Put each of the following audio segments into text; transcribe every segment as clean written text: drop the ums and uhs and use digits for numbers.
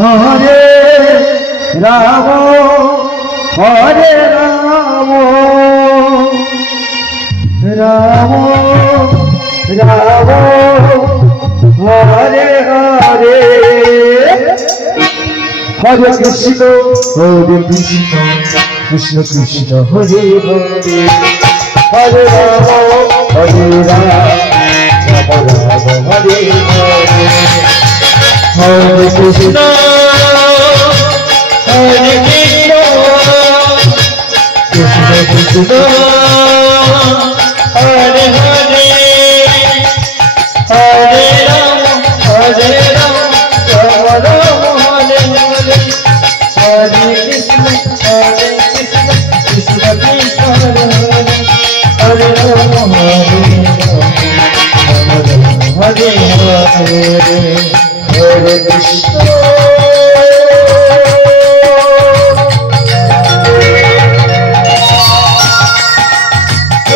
Hare Ram Hare Ram Ram Ram Hare Hare Hare Krishna Krishna Krishna Hare Hare Hare Ram Ram Ram Hare Hare Hare Krishna Krishna Krishna Hare Hare Hare Ram Ram Ram Hare Hare Hare Krishna Krishna Krishna Hare Hare Hare Ram Hare Hare Hare Krishna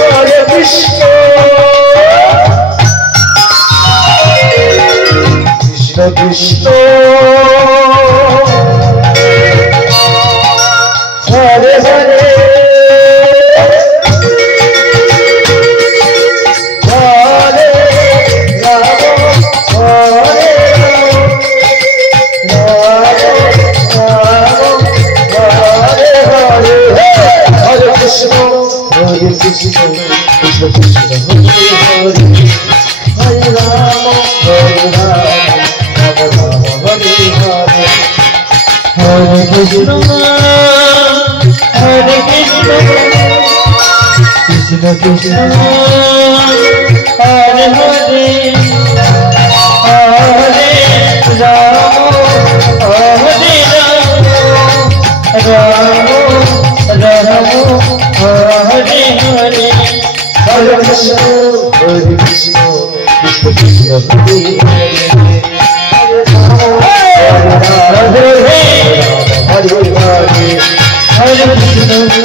Hare Krishna Krishna Krishna Hare Hare Krishna Krishna Krishna Hare Hare Rama Rama Rama Hare Hare Hare Krishna Krishna Krishna Hare Hare Hare Rama Rama Rama Hare Hare Hare Krishna Krishna Krishna Hare Hare Hare Rama Hare Hare Hare Krishna Hare Hare Hare Rama Hare Rama Hare Hare Hare Krishna Krishna Krishna Hare Hare Hare Rama Hare Rama Hare Hare Hare Krishna Krishna Krishna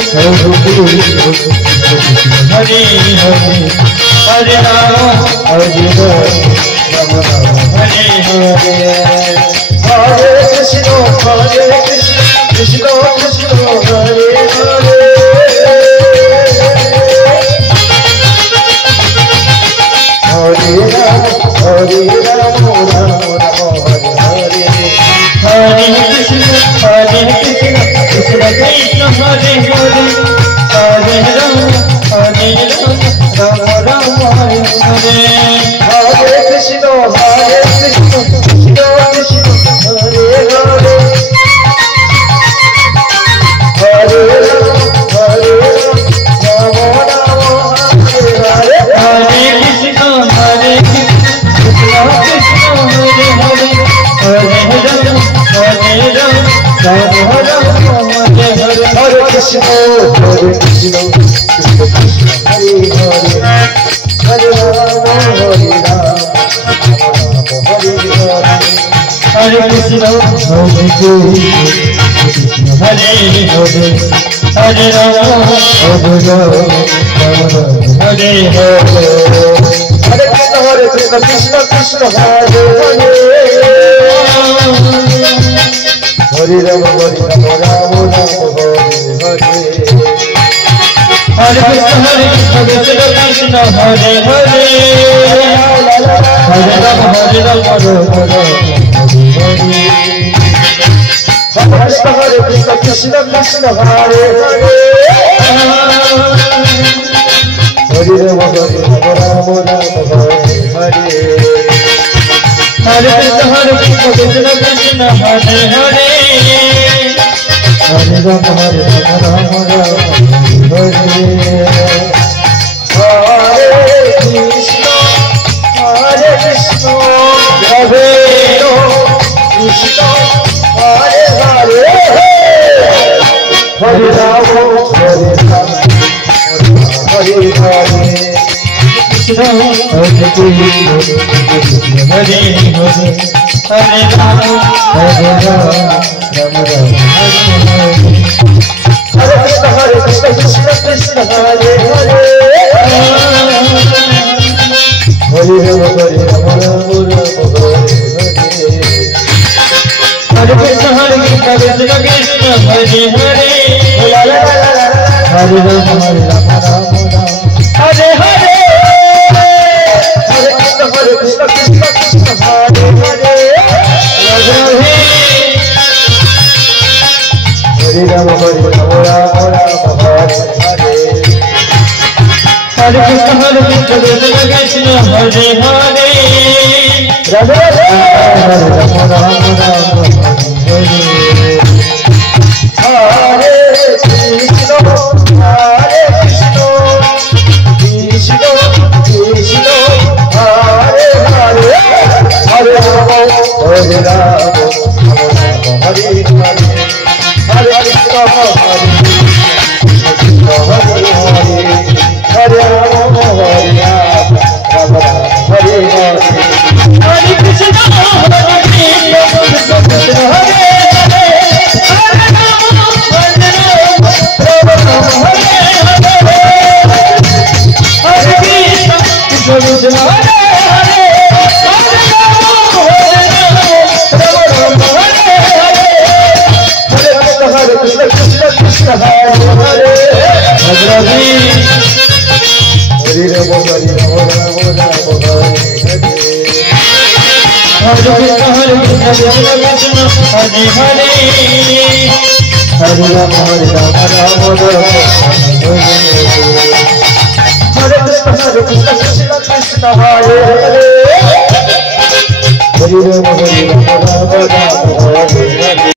Hare Hare Hare Rama Hare Rama Rama Hare Hare Hare Krishna Krishna Krishna Hare Hare Hare Rama Hare Rama Rama Hare Hare Hare Krishna Krishna Krishna Hare Hare Hare Rama Hare Rama Rama Rama Hare Hare Hare Krishna Krishna Krishna Hare Hare Hare Rama Hare Rama Hare Hare Hare Krishna Hare Hare Hare Rama Hare Rama Hare Hare Hare Krishna Krishna Krishna Hare Hare Hare Rama Rama Rama Hare Hare Hare Krishna Krishna Hare Hare Hare Rama Hare Rama Hare Krishna Krishna Krishna Hare Hare Hare Rama Rama Hare Hare Hare Krishna Krishna Krishna Hare Hare Hare Rama Rama Hare Krishna Hare Krishna Hare Krishna Hare Hare Hare Rama Hare Rama Hare Hare Krishna Hare Krishna Hare Hare Hare Rama Hare Rama Rama Rama Hare Krishna Krishna Krishna Hare Hare Hare Rama Hare Rama Rama Rama Hare Hare Hare Hare Hare Ram Ram Ram Hare Hare Hare Krishna Krishna Krishna Hare Hare Hare Ram Ram Hare Hare Hare Krishna Krishna Hare Hare Radhe Radhe Hare Ram Ram Ram Hare Krishna Hare Krishna Krishna Krishna Hare Hare Hare Ram Hare Ram Hare Hare Hare Krishna Hare Hare Hare Ram Hare Ram Ram Ram Hare Hare Hare Krishna Hare Krishna Krishna Hare Hare Hare Ram Hare Ram Hare Hare Hare Krishna Krishna Krishna Hare Hare Hare Ram Hare Ram Hare Hare Hare Krishna Krishna Krishna Hare Hare Hare Ram Hare Ram Hare Hare Krishna Hare Hare Hare Ram Hare Ram Ram Ram Hare Krishna Krishna Krishna Hare Hare Hare Ram Hare Ram Ram Ram Hare